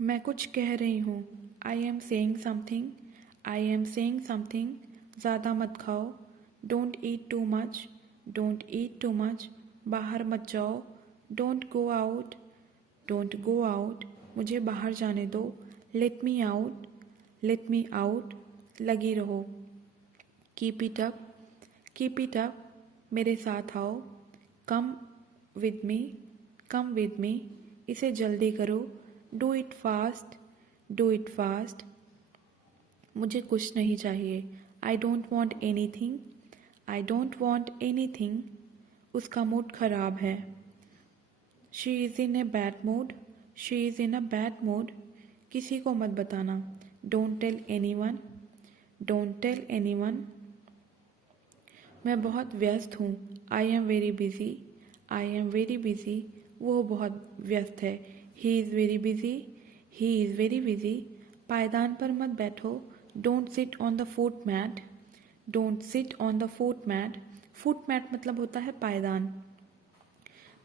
मैं कुछ कह रही हूँ। I am saying something. I am saying something. ज़्यादा मत खाओ। Don't eat too much. Don't eat too much. बाहर मत जाओ। Don't go out. Don't go out. मुझे बाहर जाने दो। Let me out. Let me out. लगी रहो। Keep it up. Keep it up. मेरे साथ आओ। कम विद मी। कम विद मी। इसे जल्दी करो। Do it fast. Do it fast. मुझे कुछ नहीं चाहिए। I don't want anything. I don't want anything. उसका मूड खराब है। She is in a bad mood. She is in a bad mood. किसी को मत बताना। Don't tell anyone. Don't tell anyone. मैं बहुत व्यस्त हूँ। I am very busy. I am very busy. वो बहुत व्यस्त है। He is very busy. He is very busy. पायदान पर मत बैठो। Don't sit on the foot mat. Don't sit on the foot mat. Foot mat मतलब होता है पायदान।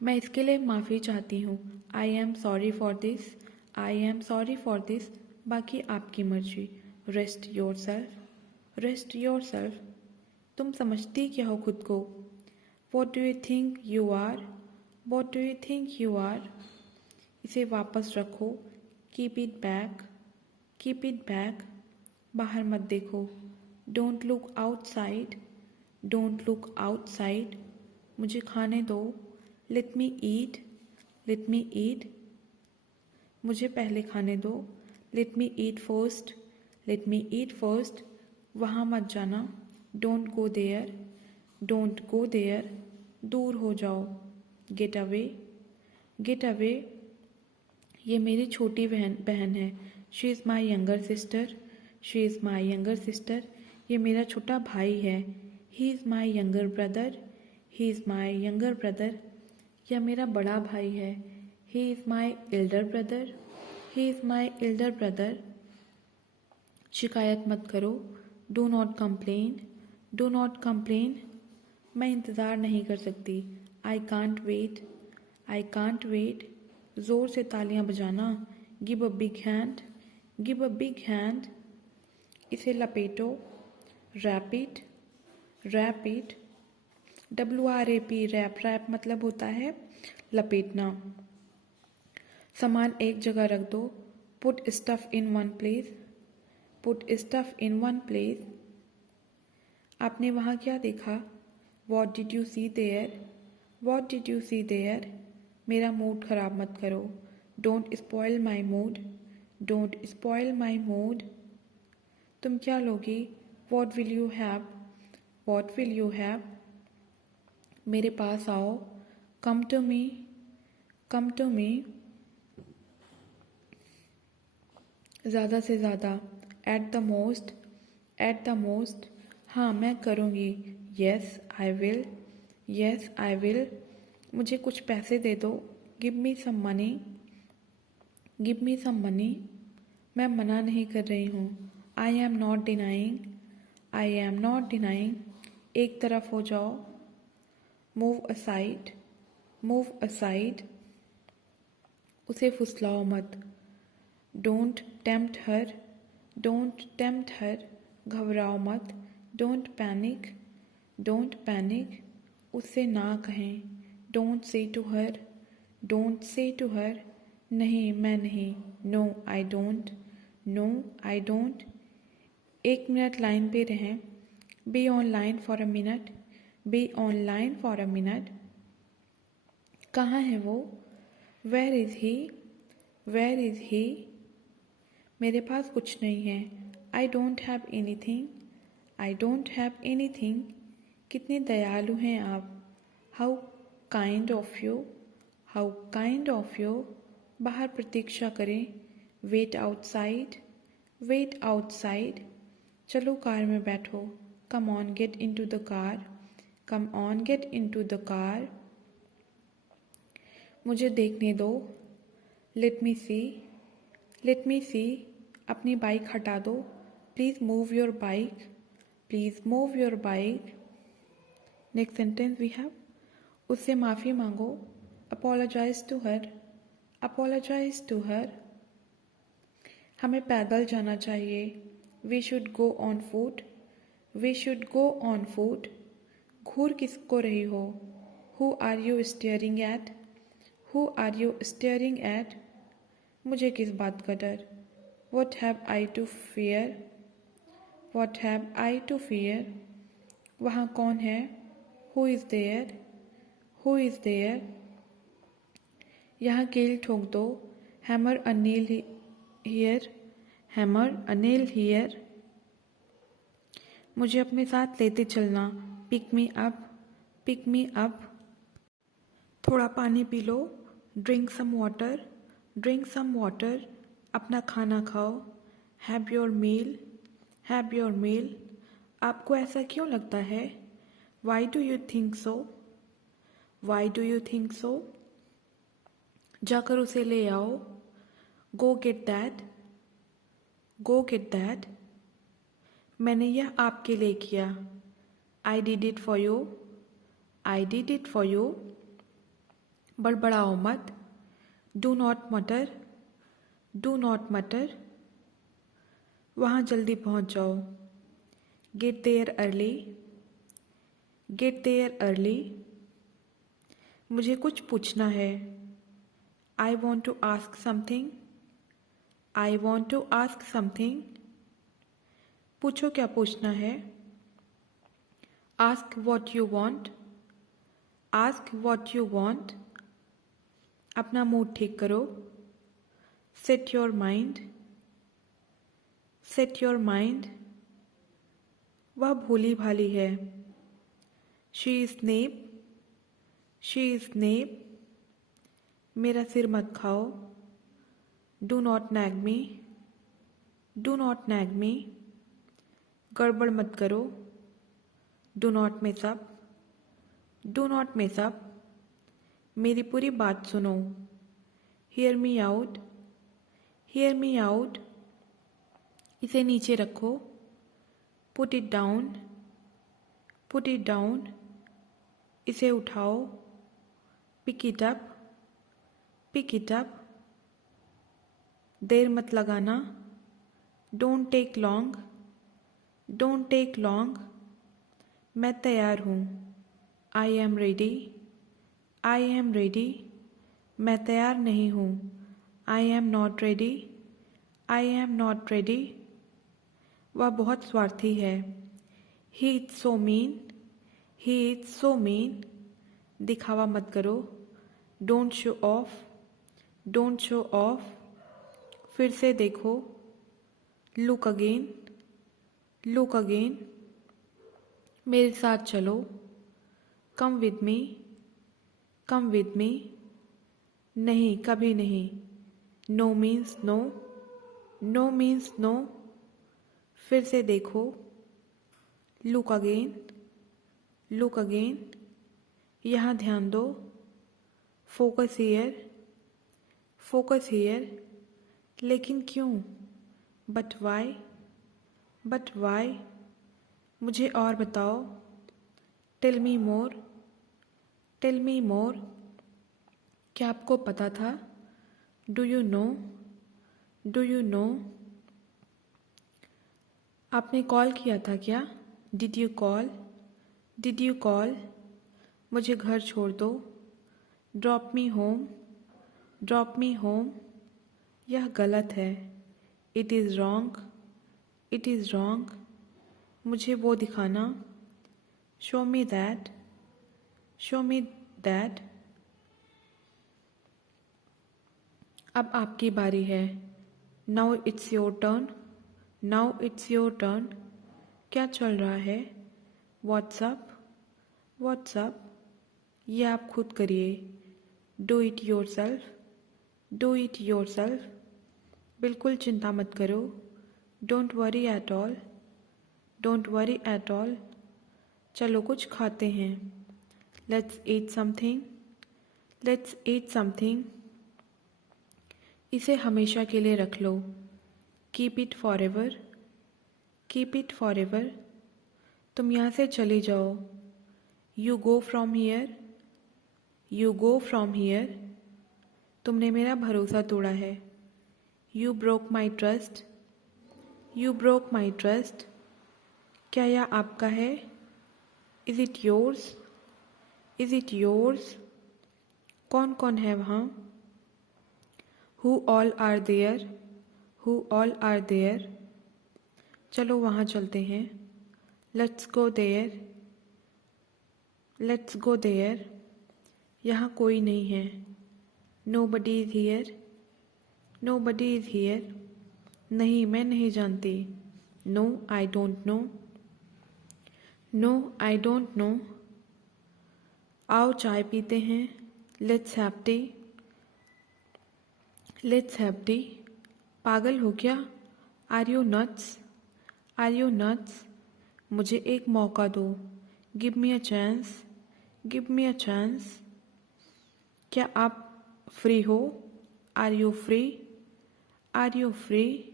मैं इसके लिए माफ़ी चाहती हूँ। I am sorry for this. I am sorry for this. बाकी आपकी मर्जी। Rest yourself. Rest yourself. तुम समझती क्या हो खुद को? What do you think you are? What do you think you are? इसे वापस रखो। Keep it back. Keep it back. बाहर मत देखो। Don't look outside. Don't look outside. मुझे खाने दो। Let me eat. Let me eat. मुझे पहले खाने दो। Let me eat first. Let me eat first. वहाँ मत जाना। Don't go there. Don't go there. दूर हो जाओ। Get away. Get away. ये मेरी छोटी बहन है। She is my younger sister. She is my younger sister. ये मेरा छोटा भाई है। He is my younger brother. He is my younger brother. यह मेरा बड़ा भाई है। He is my elder brother. He is my elder brother. शिकायत मत करो। Do not complain. Do not complain. मैं इंतज़ार नहीं कर सकती। I can't wait. I can't wait. ज़ोर से तालियां बजाना। Give a big hand. Give a big hand. इसे लपेटो। Wrap it. Wrap it. WRAP wrap. Wrap मतलब होता है लपेटना। सामान एक जगह रख दो। Put stuff in one place. Put stuff in one place. आपने वहाँ क्या देखा? What did you see there? What did you see there? मेरा मूड ख़राब मत करो। Don't spoil my mood. Don't spoil my mood. तुम क्या लोगी? What will you have? What will you have? मेरे पास आओ। Come to me. Come to me. ज़्यादा से ज़्यादा। At the most. At the most. हाँ मैं करूँगी। Yes I will. Yes I will. मुझे कुछ पैसे दे दो। Give me some money. Give me some money. मैं मना नहीं कर रही हूँ। I am not denying. I am not denying. एक तरफ हो जाओ। Move aside. Move aside. उसे फुसलाओ मत। Don't tempt her. Don't tempt her. घबराओ मत। Don't panic. Don't panic. उससे ना कहें। Don't say to her. Don't say to her. नहीं मैं नहीं। No I don't. No I don't. 1 minute line पे रहें। Be on line for a minute. Be on line for a minute. कहाँ है वो? Where is he? Where is he? मेरे पास कुछ नहीं है। I don't have anything. I don't have anything. कितने दयालु हैं आप। How kind of you. How kind of you. बाहर प्रतीक्षा करें। Wait outside. Wait outside. चलो कार में बैठो। Come on get into the car. Come on get into the car. मुझे देखने दो। लेट मी सी। Late me see. अपनी बाइक हटा दो। Please move your bike. Please move your bike. Next sentence we have. उससे माफ़ी मांगो। Apologize to her. Apologize to her. हमें पैदल जाना चाहिए। We should go on foot. We should go on foot. घूर किसको रही हो? Who are you staring at? Who are you staring at? मुझे किस बात का डर? What have I to fear? What have I to fear? वहाँ कौन है? Who is there? Who is there? यहाँ कील ठोक दो। Hammer a nail here. Hammer a nail here. मुझे अपने साथ लेते चलना। Pick me up. Pick me up. थोड़ा पानी पी लो। Drink some water. Drink some water. अपना खाना खाओ। Have your meal. Have your meal. आपको ऐसा क्यों लगता है? Why do you think so? Why do you think so? जाकर उसे ले आओ। Go get that. Go get that. मैंने यह आपके लिए किया। I did it for you. I did it for you. बड़बड़ाओ मत। Do not mutter. Do not mutter. वहाँ जल्दी पहुँच जाओ। Get there early. Get there early. मुझे कुछ पूछना है। I want to ask something. I want to ask something. पूछो क्या पूछना है? Ask what you want. Ask what you want. अपना मूड ठीक करो। Set your mind. Set your mind. वह भोली भाली है। She is snap. She is snap. मेरा सिर मत खाओ। Do not nag me. Do not nag me. गड़बड़ मत करो। Do not mess up. Do not mess up. मेरी पूरी बात सुनो। Hear me out. Hear me out. इसे नीचे रखो। Put it down. Put it down. इसे उठाओ। Pick it up. Pick it up. देर मत लगाना। Don't take long. Don't take long. मैं तैयार हूँ। I am ready. I am ready. मैं तैयार नहीं हूँ। I am not ready. I am not ready. वह बहुत स्वार्थी है। He is so mean. He is so mean. दिखावा मत करो। Don't show off. Don't show off. फिर से देखो। Look again. Look again. मेरे साथ चलो। Come with me. Come with me. नहीं, कभी नहीं। No means no. No means no. फिर से देखो। Look again. Look again. यहाँ ध्यान दो। Focus here. Focus here. लेकिन क्यों? But why? But why? मुझे और बताओ। Tell me more. Tell me more. क्या आपको पता था? Do you know? Do you know? आपने कॉल किया था क्या? Did you call? Did you call? मुझे घर छोड़ दो। Drop me home. Drop me home. यह गलत है। It is wrong. It is wrong. मुझे वो दिखाना। Show me that. Show me that. अब आपकी बारी है। Now it's your turn. Now it's your turn. क्या चल रहा है? व्हाट्सअप। व्हाट्सअप। ये आप खुद करिए। Do it yourself. Do it yourself. बिल्कुल चिंता मत करो। Don't worry at all. Don't worry at all. चलो कुछ खाते हैं। Let's eat something. Let's eat something. इसे हमेशा के लिए रख लो। Keep it for ever. Keep it for ever. तुम यहाँ से चले जाओ। You go from here. You go from here. तुमने मेरा भरोसा तोड़ा है। You broke my trust. You broke my trust. क्या यह आपका है? Is it yours? Is it yours? कौन कौन है वहाँ? Who all are there? Who all are there? चलो वहाँ चलते हैं. Let's go there. Let's go there. यहाँ कोई नहीं है. Nobody is here. Nobody is here. नहीं, मैं नहीं जानती. No, I don't know. No, I don't know. आओ चाय पीते हैं. Let's have tea. Let's have tea. पागल हो क्या? Are you nuts? Are you nuts? मुझे एक मौका दो. Give me a chance. Give me a chance. क्या आप फ्री हो? Are you free? Are you free?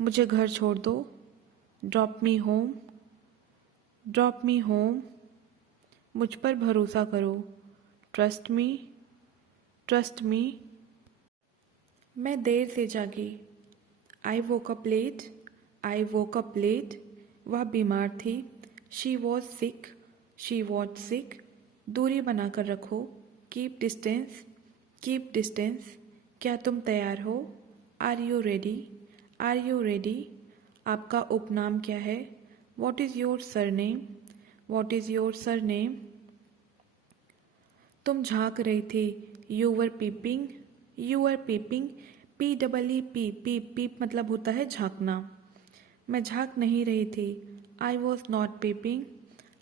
मुझे घर छोड़ दो. Drop me home. Drop me home. मुझ पर भरोसा करो. Trust me. Trust me. मैं देर से जागी. I woke up late. I woke up late. वह बीमार थी. She was sick. She was sick. दूरी बनाकर रखो. Keep distance. Keep distance. क्या तुम तैयार हो? Are you ready? Are you ready? आपका उपनाम क्या है? What is your surname? What is your surname? तुम झांक रही थी. You were peeping. You were peeping. P-E-E-P. Peep. Peep मतलब होता है झांकना. मैं झांक नहीं रही थी. I was not peeping.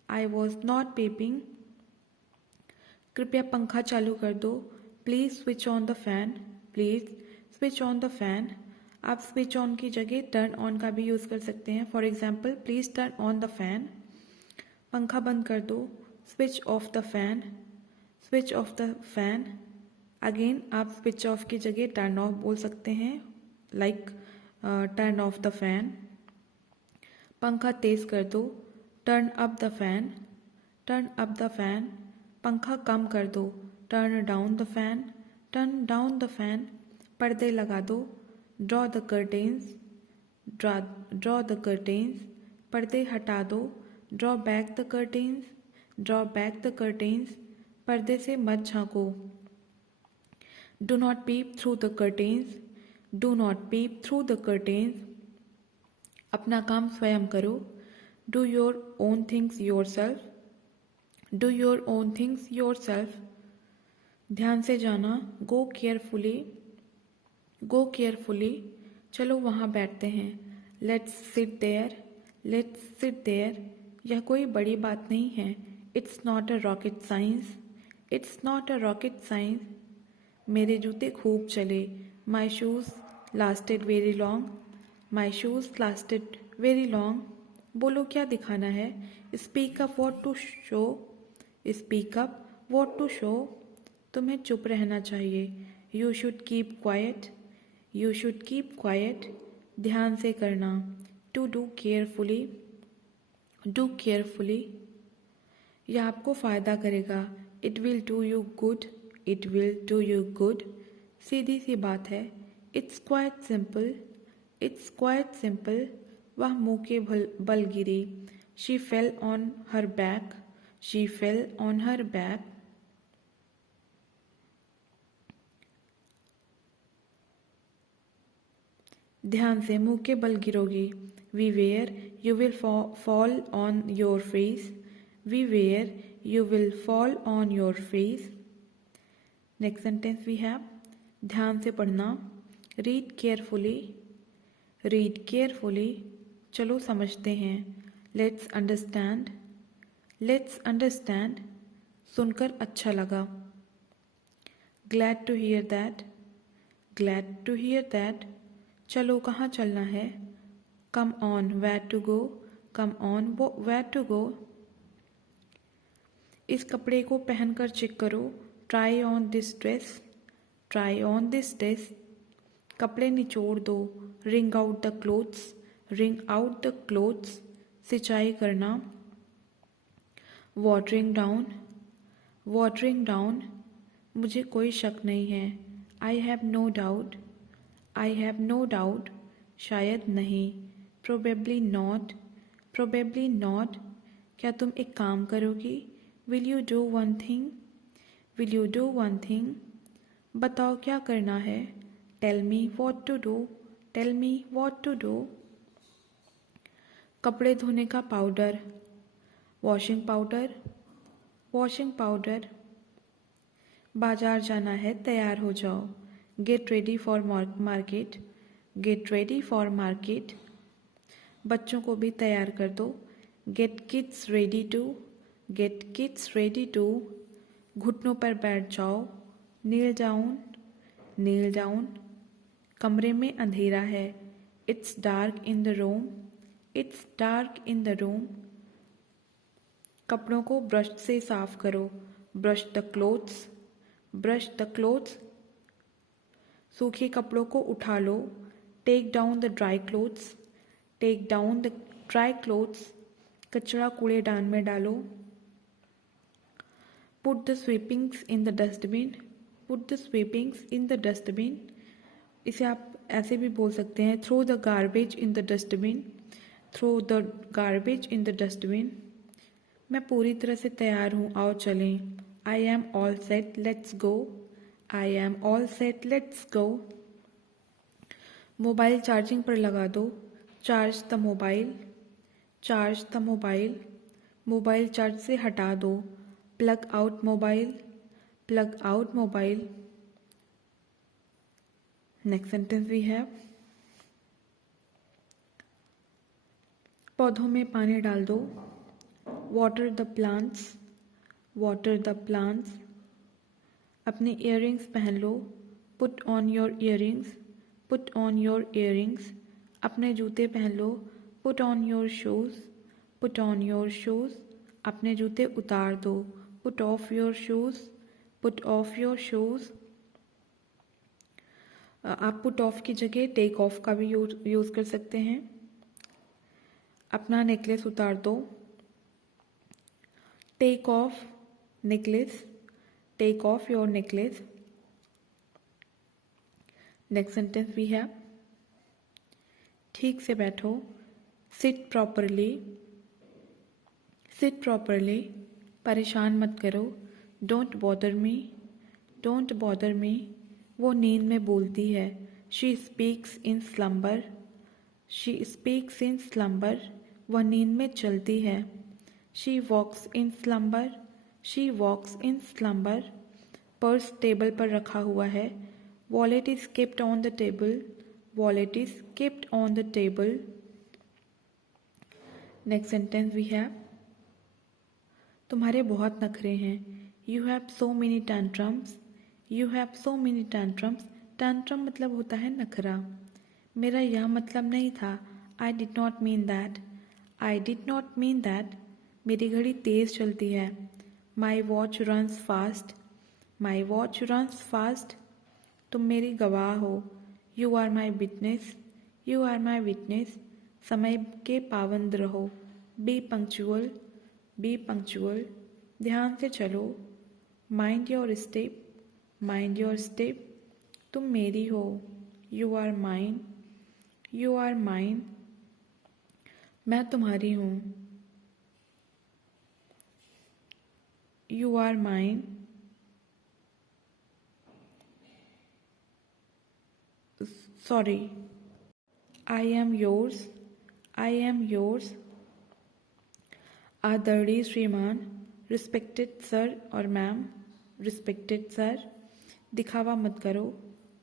I was not peeping. कृपया पंखा चालू कर दो. Please switch on the fan. Please switch on the fan. आप स्विच ऑन की जगह टर्न ऑन का भी यूज़ कर सकते हैं. For example, please turn on the fan. पंखा बंद कर दो. Switch off the fan. Switch off the fan. Again आप स्विच ऑफ की जगह टर्न ऑफ बोल सकते हैं. Like turn off the fan. पंखा तेज़ कर दो. Turn up the fan. Turn up the fan. पंखा कम कर दो. Turn down the fan. Turn down the fan. पर्दे लगा दो. Draw the curtains. Draw the curtains. पर्दे हटा दो. Draw back the curtains. Draw back the curtains. पर्दे से मत झांको. Do not peep through the curtains. Do not peep through the curtains. अपना काम स्वयं करो. Do your own things yourself. Do your own things yourself. ध्यान से जाना. Go carefully. Go carefully. चलो वहाँ बैठते हैं. Let's sit there. Let's sit there. यह कोई बड़ी बात नहीं है. It's not a rocket science. It's not a rocket science. मेरे जूते खूब चले. My shoes lasted very long. My shoes lasted very long. बोलो क्या दिखाना है? Speak up what to show. Speak up what to show. तुम्हें चुप रहना चाहिए. You should keep quiet. You should keep quiet. ध्यान से करना. To do carefully. Do carefully. यह आपको फ़ायदा करेगा. It will do you good. It will do you good. सीधी सी बात है. It's quite simple. It's quite simple. वह मुंह के बल गिरी. She fell on her back. She fell on her back. ध्यान से मुंह के बल गिरोगी. We were. You will fall on your face. We were. You will fall on your face. Next sentence we have. ध्यान से पढ़ना. Read carefully. Read carefully. चलो समझते हैं. Let's understand. Let's understand. सुनकर अच्छा लगा. Glad to hear that. Glad to hear that. चलो कहाँ चलना है? Come on, where to go? Come on, where to go? इस कपड़े को पहनकर चेक करो. Try on this dress. Try on this dress. कपड़े निचोड़ दो. Wring out the clothes. Wring out the clothes. सिंचाई करना. Watering down. Watering down. मुझे कोई शक नहीं है. I have no doubt. I have no doubt, शायद नहीं. प्रोबेबली नॉट, प्रोबेबली नॉट, क्या तुम एक काम करोगी? Will you do one thing, will you do one thing, बताओ क्या करना है? Tell me what to do, tell me what to do. कपड़े धोने का powder, washing powder, washing powder. बाजार जाना है, तैयार हो जाओ. Get ready for market, get ready for market. बच्चों को भी तैयार कर दो. Get kids ready to, get kids ready to. घुटनों पर बैठ जाओ. नील डाउन, नील डाउन. कमरे में अंधेरा है. It's dark in the room, it's dark in the room. कपड़ों को ब्रश से साफ करो. Brush the clothes, brush the clothes. सूखे कपड़ों को उठा लो. Take down the dry clothes, take down the dry clothes. कचरा कूड़ेदान में डालो. Put the sweepings in the dustbin, put the sweepings in the dustbin. इसे आप ऐसे भी बोल सकते हैं, throw the garbage in the dustbin, throw the garbage in the dustbin. मैं पूरी तरह से तैयार हूँ, आओ चलें. I am all set, let's go, I am all set, let's go. Mobile charging पर लगा दो. Charge the mobile, charge the mobile. Mobile charge से हटा दो. Plug out mobile, plug out mobile. Next sentence we have, पौधों में पानी डाल दो. Water the plants, water the plants. अपने इयररिंग्स पहन लो. Put on your earrings, put on your earrings. अपने जूते पहन लो. Put on your shoes, put on your shoes. अपने जूते उतार दो. Put off your shoes, put off your shoes. आप पुट ऑफ की जगह टेक ऑफ का भी यूज़ कर सकते हैं. अपना नेकलेस उतार दो. Take off necklace, take off your necklace. Next sentence we have, ठीक से बैठो. Sit properly, sit properly. परेशान मत करो. Don't bother me, don't bother me. वो नींद में बोलती है. She speaks in slumber, she speaks in slumber. वह नींद में चलती है. She walks in slumber, she walks in slumber. Purse table पर रखा हुआ है. Wallet is kept on the table, wallet is kept on the table. Next sentence we have, तुम्हारे बहुत नखरे हैं. You have so many tantrums, you have so many tantrums. Tantrum मतलब होता है नखरा. मेरा यह मतलब नहीं था. I did not mean that, I did not mean that. मेरी घड़ी तेज़ चलती है. My watch runs fast, my watch runs fast. तुम मेरी गवाह हो. You are my witness, you are my witness. समय के पाबंद रहो. Be punctual, be punctual. ध्यान से चलो. Mind your step, mind your step. तुम मेरी हो. You are mine, you are mine. मैं तुम्हारी हूँ. You are mine. Sorry. I am yours, I am yours. आदरणीय श्रीमान, रिस्पेक्टेड सर और मैम, रिस्पेक्टेड सर. दिखावा मत करो.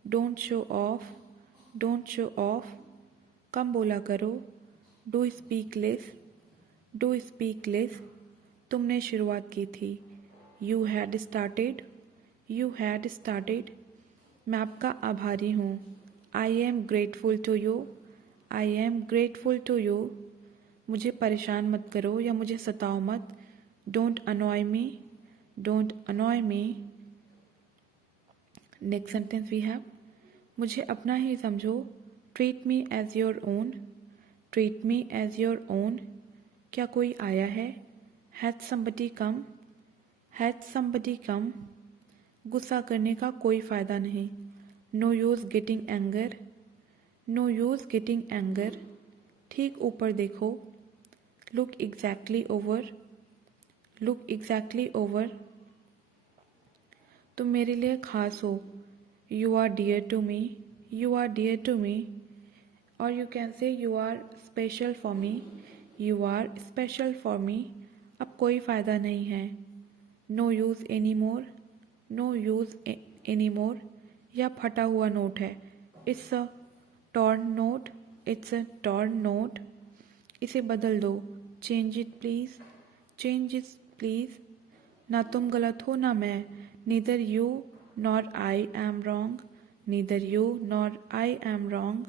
Don't show off, don't show off. कम बोला करो. Do speak less, do speak less. तुमने शुरुआत की थी. You had started, you had started. मैं आपका आभारी हूँ. I am grateful to you, I am grateful to you. मुझे परेशान मत करो या मुझे सताओ मत. Don't annoy me, don't annoy me. Next sentence we have, मुझे अपना ही समझो. Treat me as your own, treat me as your own. क्या कोई आया है? Had somebody come, had somebody come. गुस्सा करने का कोई फ़ायदा नहीं. No use getting anger, no use getting anger, ठीक ऊपर देखो। Look exactly over, look exactly over, तुम मेरे लिए खास हो। You are dear to me, you are dear to me, और you can say you are special for me, you are special for me. अब कोई फ़ायदा नहीं है। No use any more, no use any more, यह फटा हुआ note है। It's a torn note, it's a torn note, इसे बदल दो। Change it please, change it please, ना तुम गलत हो ना मैं। Neither you nor I am wrong, neither you nor I am wrong,